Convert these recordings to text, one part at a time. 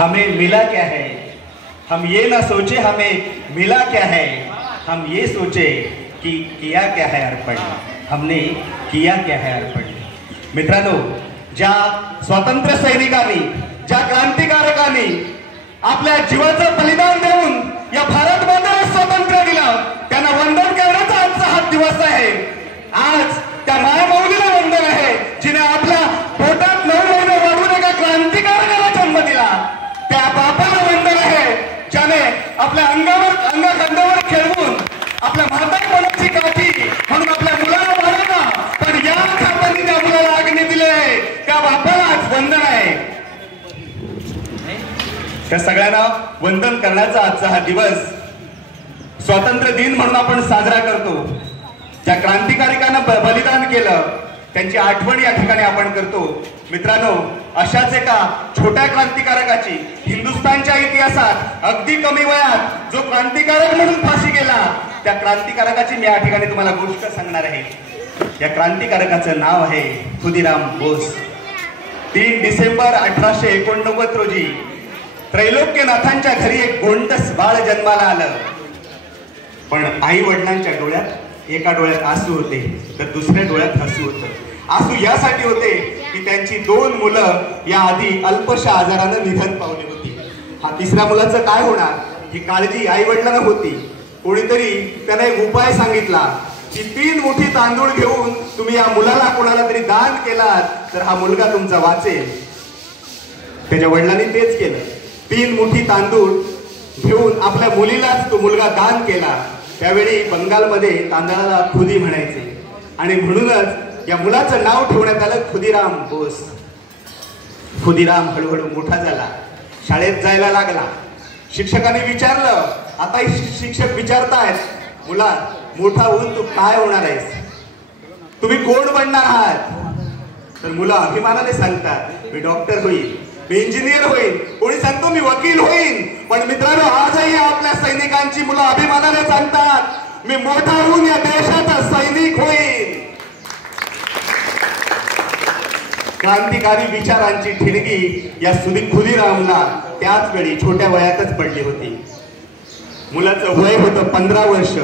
हमें मिला क्या है, हम ये ना सोचे हमें मिला क्या है, हम ये सोचे कि किया क्या है अर्पण, हमने किया क्या है अर्पण। मित्रांनो, ज्या स्वातंत्र्य सैनिकांनी, ज्या क्रांतिकारकांनी आपल्या जीवाचं बलिदान देऊन या भारत मातेला स्वातंत्र्य दिलं, त्यांना वंदन करण्याचा आजचा हा दिवस आहे। आज त्या मायमौलीला वंदन आहे, जिने आपल्या पोटात 9 महिने वाढून एका क्रांतिकारकाला जन्म दिला। त्या बापाला वंदन आहे, ज्याने आपल्या अंगाखांद्यावर खेळवून आपल्या म्हातारपणाची काठी म्हणून आपल्या मुलाला वाढवला, पण या खात्याने त्या मुलाला आज्ञा दिली आहे, त्या बापालाच वंदन आहे। त्या सगळ्यांना वंदन करण्याचा आजचा हा दिवस स्वातंत्र्य दिन म्हणून आपण साजरा करतो। ज्या क्रांतिकारकांना बलिदान केलं त्यांची आठवण या ठिकाणी आपण करतो। मित्रांनो, अशाच एका छोट्या क्रांतिकारकाची हिंदुस्थानच्या इतिहासात अगदी कमी वयात जो क्रांतिकारक म्हणून फाशी गेला, त्या क्रांतिकारकाची मी या ठिकाणी तुम्हाला गोष्ट सांगणार आहे। या क्रांतिकारकाचं नाव आहे खुदीराम बोस। 3 डिसेंबर 1889 रोजी त्रैलोक्यनाथांच्या घरी एक गोंडस बाळ जन्माला आलं, पण आई वडिलांच्या डोळ्यात एका डोळ्यात आसू होते तर दुसऱ्या डोळ्यात हसू होतं। आसू यासाठी होते की त्यांची 2 मुलं या आधी अल्पशा आजारानं निधन पावली होती। हा तिसऱ्या मुलाचं काय होणार ही काळजी आई वडिलांना होती। कोणीतरी त्यांना एक उपाय सांगितला की 3 मुठी तांदूळ घेऊन तुम्ही या मुलाला कोणाला तरी दान केलात तर हा मुलगा तुमचा वाचेल। त्याच्या वडिलांनी तेच केलं। 3 मुठी तांदूळ घेऊन आपल्या मुलीलाच तो मुलगा दान केला। त्यावेळी बंगालमध्ये तांदळाला खुदी म्हणायचे आणि म्हणूनच या मुलाचं नाव ठेवण्यात आलं खुदीराम बोस। खुदीराम हळूहळू मोठा झाला, शाळेत जायला लागला। शिक्षकांनी विचारलं, आता शिक्षक विचारतायत, मुला मोठा होऊन तू काय होणार आहेस, तुम्ही कोण बनणार आहात? तर मुलं अभिमानाने सांगतात, मी डॉक्टर होईल, मी इंजिनियर होईल, कोणी सांगतो मी वकील होईल। पण मित्रांनो, आजही आपल्या सैनिकांची मुलं अभिमानाने सांगतात, मी मोठा होऊन या देशाचा सैनिक होईल। क्रांतिकारी विचारांची ठिणगी या खुदीरामला त्याच वेळी छोट्या वयातच पडली होती। मुलाचं वय होतं 15 वर्ष।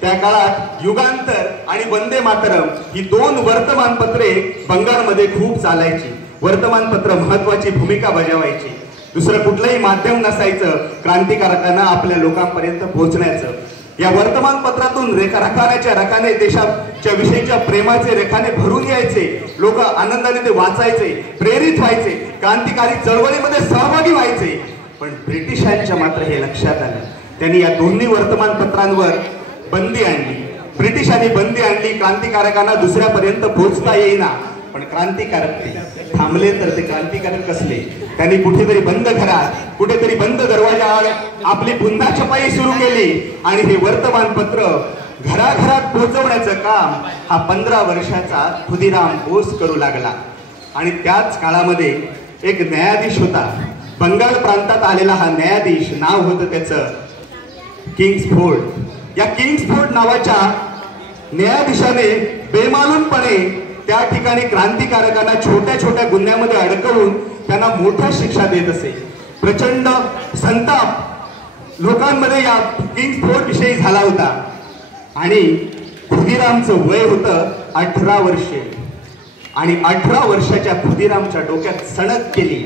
त्या काळात युगांतर आणि वंदे मातरम ही 2 वर्तमानपत्रे बंगालमध्ये खूप चालायची। वर्तमानपत्र महत्वाची भूमिका बजावायची। दुसरं कुठलंही माध्यम नसायचं क्रांतिकारकांना आपल्या लोकांपर्यंत पोहोचण्याचं। या वर्तमानपत्रातून रखान्याच्या रखाने देशाच्या विषयीच्या प्रेमाचे रेखाने भरून यायचे। लोक आनंदाने ते वाचायचे, प्रेरित व्हायचे, क्रांतिकारी चळवळीमध्ये सहभागी व्हायचे। पण ब्रिटिशांच्या मात्र हे लक्षात आलं। त्यांनी या दोन्ही वर्तमानपत्रांवर बंदी आणली। ब्रिटिशांनी बंदी आणली, क्रांतिकारकांना दुसऱ्यापर्यंत पोहोचता येईना। पण क्रांतिकारक ते थांबले तर ते क्रांतिकारक कसले? त्यांनी कुठेतरी बंद घरात, कुठेतरी बंद दरवाजाआड आपली पुन्हा छपाई सुरू केली आणि हे वर्तमानपत्र घराघरात पोहोचवण्याचं काम हा 15 वर्षाचा खुदीराम बोस करू लागला। आणि त्याच काळामध्ये एक न्यायाधीश होता, बंगाल प्रांतात आलेला हा न्यायाधीश, नाव होतं त्याचं किंग्सफोर्ड। या किंग्सफोर्ड नावाच्या न्यायाधीशाने बेमालूमपणे त्या ठिकाणी क्रांतिकारकांना छोट्या छोट्या गुन्ह्यामध्ये अडकवून त्यांना मोठ्या शिक्षा देत असे। प्रचंड संताप लोकांमध्ये या किंग्सफोर्ड विषयी झाला होता। आणि खुदीरामचं वय होतं 18 वर्षे आणि 18 वर्षाच्या खुदीरामच्या डोक्यात सणक केली।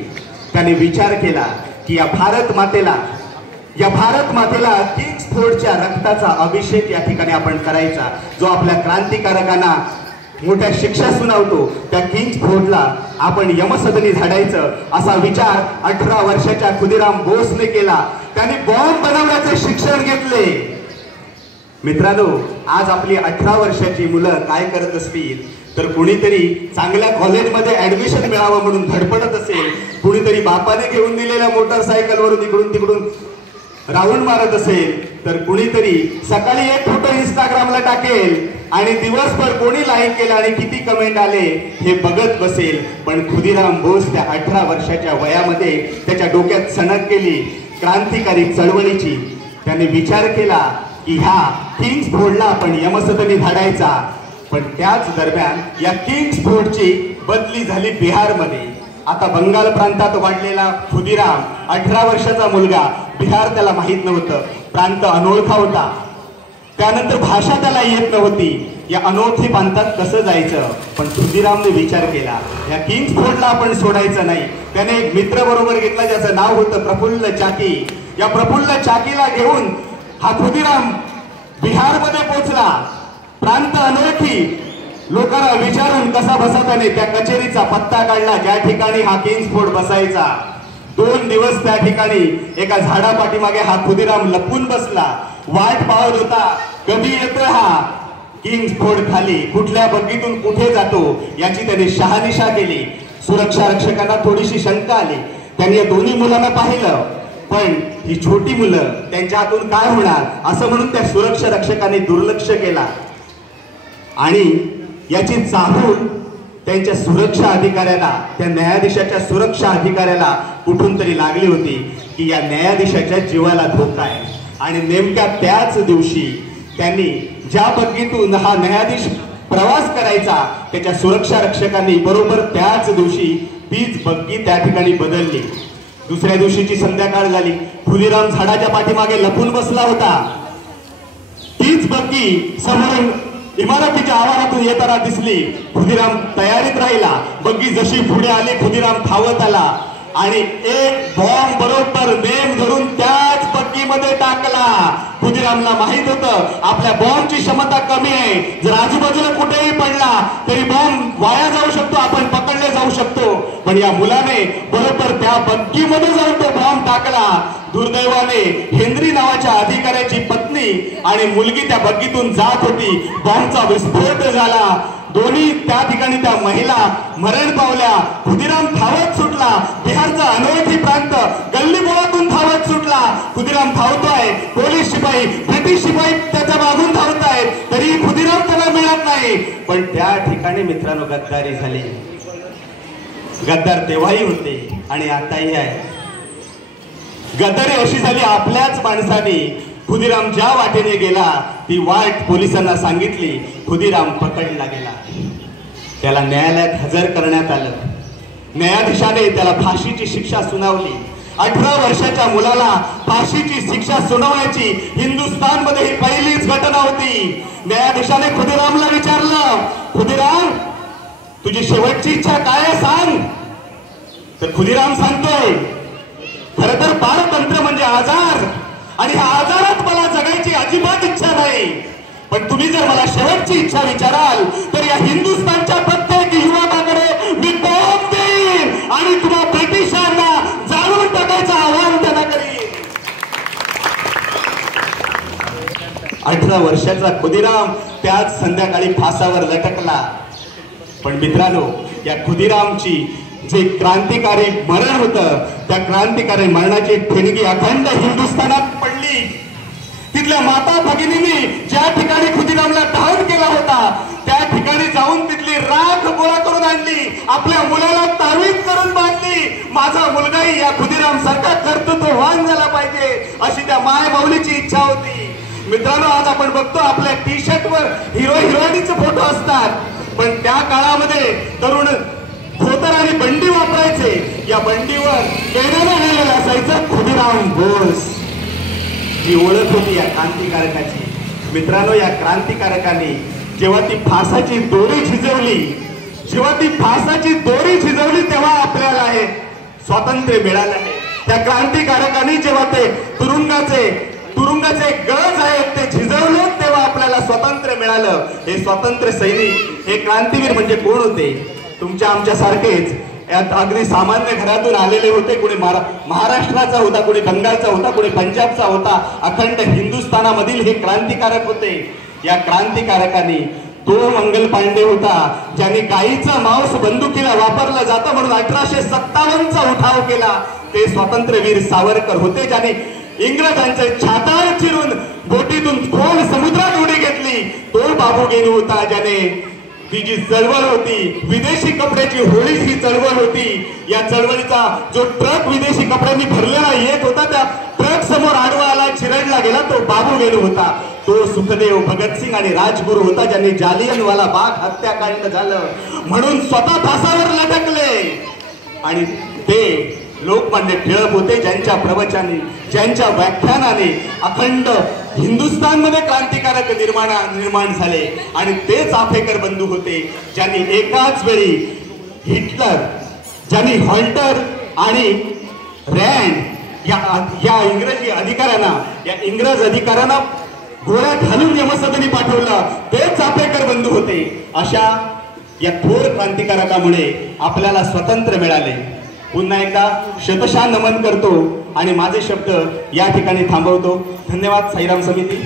त्याने विचार केला की या भारत मातेला किंग्सफोर्डच्या रक्ताचा अभिषेक या ठिकाणी आपण करायचा, जो आपल्या क्रांतिकारकांना मोठ्या शिक्षा सुनावतो। त्या किंग्सफोर्डला आपण यमसदनी झाडायचं, असा विचार 18 वर्षाच्या खुदीराम बोसने केला। त्यांनी बॉम्ब बनवण्याचे शिक्षण घेतले। मित्रांनो, आज आपली 18 वर्षाची मुलं काय करत असतील तर कुणीतरी चांगल्या कॉलेजमध्ये ऍडमिशन मिळावं म्हणून धडपडत असेल, कुणीतरी बापाने घेऊन दिलेल्या मोटरसायकलवरून इकडून तिकडून राऊंड मारत असेल, तर कुणीतरी सकाळी एक फोटो इंस्टाग्रामला टाकेल आणि दिवसभर कोणी लाईक केलं आणि किती कमेंट आले हे बघत बसेल। पण खुदीराम बोस त्या 18 वर्षाच्या वयामध्ये त्याच्या डोक्यात सणक केली क्रांतिकारी चळवळीची। त्याने विचार केला की ह्या किंग्सफोर्डला आपण यमसदनी झाडायचा। पण त्याच दरम्यान या किंग्सफोर्डची बदली झाली बिहारमध्ये आता बंगाल प्रांतात वाढलेला खुदिराम 18 वर्षाचा मुलगा, बिहार त्याला माहित नव्हतं, प्रांत अनोळखा होता, त्यानंतर भाषा त्याला येत नव्हती. या अनोळखी प्रांतात कसं जायचं? पण खुदिरामने विचार केला, या किंग्सफोर्डला आपण सोडायचं नाही. त्याने एक मित्र बरोबर घेतला ज्याचं नाव होतं प्रफुल्ल चाकी. या प्रफुल्ल चाकीला घेऊन हा खुदिराम बिहारमध्ये पोहोचला. प्रांत अनोळखी लोकांना विचारून कसा बसा त्याने त्या कचेरीचा पत्ता काढला ज्या ठिकाणी हा किंग्सफोर्ड बसायचा. 2 दिवस त्या ठिकाणी एका झाडापाठीमागे हा खुदिराम लपून बसला, वाट पाहत होता कधी येतोय हा किंग्सफोर्ड खाली, कुठल्या बग्गीतून कुठे जातो याची त्याने शहानिशा केली. सुरक्षा रक्षकांना थोडीशी शंका आली. त्यांनी या दोन्ही मुलांना पाहिलं, पण ही छोटी मुलं त्यांच्या हातून काय होणार असं म्हणून त्या सुरक्षा रक्षकांनी दुर्लक्ष केला. आणि याची चाहूल त्यांच्या सुरक्षा अधिकाऱ्याला, त्या न्यायाधीशाच्या सुरक्षा अधिकाऱ्याला कुठून तरी लागली होती की या न्यायाधीशाच्या जीवाला धोका आहे. आणि नेमक्या त्याच दिवशी त्यांनी ज्या बग्गीतून हा न्यायाधीश प्रवास करायचा त्याच्या सुरक्षा रक्षकांनी बरोबर त्याच दिवशी तीच बग्गी त्या ठिकाणी बदलली. दुसऱ्या दिवशीची संध्याकाळ झाली. खुदिराम झाडाच्या पाठीमागे लपून बसला होता. तीच बग्गी समोरून इमारतीच्या आवारातून येताना दिसली. खुदिराम तयारीत राहिला. बग्गी जशी पुढे आली खुदिराम धावत आला आणि एक बॉम्ब बरोबर नेम धरून त्याच बग्गीमध्ये टाकला. खुदिरामला माहित होतं आपल्या बॉम्बची क्षमता कमी आहे, जर आजूबाजूला कुठेही पडला तरी बॉम्ब वाया जाऊ शकतो, आपण पकडले जाऊ शकतो. पण या मुलाने बरोबर त्या बग्गीमध्ये जाऊन तो बॉम्ब टाकला. दुर्दैवाने हेनरी नावाच्या अधिकाऱ्याची पत्नी आणि मुलगी त्या बग्गीतून जात होती. बॉम्बचा विस्फोट झाला. दोन्ही त्या ठिकाणी त्या महिला मरण पावल्या. खुदिराम धावत सुटला. बिहारचा अनोळखी प्रांत गल्लीबोळातून धावत सुटला. खुदिराम धावतोय, पोलीस शिपाई ब्रिटिश शिपाई त्याच्या मागून धावतायत, तरी खुदिराम त्याला मिळत नाही. पण त्या ठिकाणी मित्रांनो गद्दारी झाली. गद्दार तेव्हाही होते आणि आताही आहे. गद्दारी अशी झाली, आपल्याच माणसाने खुदिराम ज्या वाटेने गेला ती वाट पोलिसांना सांगितली. खुदिराम पकडला गेला. त्याला न्यायालयात हजर करण्यात आलं. न्यायाधीशाने त्याला फाशीची शिक्षा सुनावली. 18 वर्षाच्या मुलाला फाशीची शिक्षा सुनावण्याची हिंदुस्थानमध्ये ही पहिलीच घटना होती. न्यायाधीशाने खुदिरामला विचारलं, खुदिराम तुझी शेवटची इच्छा काय आहे सांग. तर खुदिराम सांगतोय, खरं तर पारतंत्र्य म्हणजे आजार, आणि ह्या आजारात मला जगायची अजिबात इच्छा नाही. पण तुम्ही जर मला शेवटची इच्छा विचाराल तर या हिंदुस्थानच्या प्रत्येक युवकाकडे मी बॉम्ब देईन आणि तुम्हा ब्रिटिशांना जाळून टाकायचं आव्हान त्यांना करीन. 18 वर्षाचा खुदिराम त्याच संध्याकाळी फासावर लटकला. पण मित्रांनो, या खुदिरामची जे क्रांतिकारी मरण होतं त्या क्रांतिकारी मरणाची ठिणगी अखंड हिंदुस्थानात पडली. तिथल्या माता भगिनींनी ज्या ठिकाणी खुदिरामला ठार केला होता त्या ठिकाणी जाऊन तिथली राख गोळा करून आणली, आपल्या मुलाला तावीज करून बांधली. माझा मुलगाही या खुदिराम सारखा कर्तृत्ववान झाला पाहिजे अशी त्या माय माऊलीची इच्छा होती. मित्रांनो, आज आपण बघतो आपल्या टी शर्टवर हिरो हिरोईनचे फोटो असतात, पण त्या काळामध्ये तरुण धोतर आणि बंडी वापरायचे. या बंडीवर केण्याला लिहिलेलं असायचं खुदिराम बोस. ही ओळख होती या क्रांतिकारकाची. मित्रांनो, या क्रांतिकारकाने जेव्हा ती फासाची दोरी झिजवली तेव्हा आपल्याला हे स्वातंत्र्य मिळालं आहे. त्या क्रांतिकारकाने जेव्हा ते तुरुंगाचे गज आहेत ते झिजवले तेव्हा आपल्याला स्वातंत्र्य मिळालं. हे स्वातंत्र्य सैनिक, हे क्रांतीवीर म्हणजे कोण होते? तुमच्या आमच्या सारखेच अगदी सामान्य घरातून आलेले होते. कोणी महाराष्ट्राचा होता, कोणी बंगालचा होता, कोणी पंजाबचा होता. अखंड हिंदुस्थानामधील हे क्रांतिकारक होते. या क्रांतिकारकांनी तो मंगल पांडे होता ज्याने गाईचा मांस बंदुकीला वापरला जातं म्हणून 1857चा उठाव केला. ते स्वातंत्र्यवीर सावरकर होते ज्याने इंग्रजांचे छातार चिरून बोटीतून खोल समुद्रात उडी घेतली. तो बाबू गेनू होता ज्याने ती जी चळवळ होती, विदेशी कपड्याची होळी ही चळवळ होती. या चळवळीचा जो ट्रक विदेशी कपड्यांनी भरलेला येत होता त्या ट्रक समोर आडवा आला, चिरडला गेला, तो बाबू गेनू होता. तो सुखदेव, भगतसिंग आणि राजगुरू होता ज्यांनी जालियनवाला बाग हत्याकांड झालं म्हणून स्वतः फासावर लटकले. आणि ते लोकमान्य टिळक होते, ज्यांच्या प्रवचनाने, ज्यांच्या व्याख्यानाने अखंड हिंदुस्थानमध्ये क्रांतिकारक निर्माण झाले. आणि ते चाफेकर बंधू होते ज्यांनी एकाच वेळी हिटलर, ज्यांनी हॉल्टर आणि रँड या इंग्रजी अधिकाऱ्यांना, या इंग्रज अधिकाऱ्यांना गोळ्या घालून यमसदनी पाठवलं. ते चाफेकर बंधू होते. अशा या थोर क्रांतिकारकामुळे आपल्याला स्वातंत्र्य मिळाले. पुन्हा एकदा शतशः नमन करतो आणि माझे शब्द या ठिकाणी थांबवतो. धन्यवाद. साईराम समिती.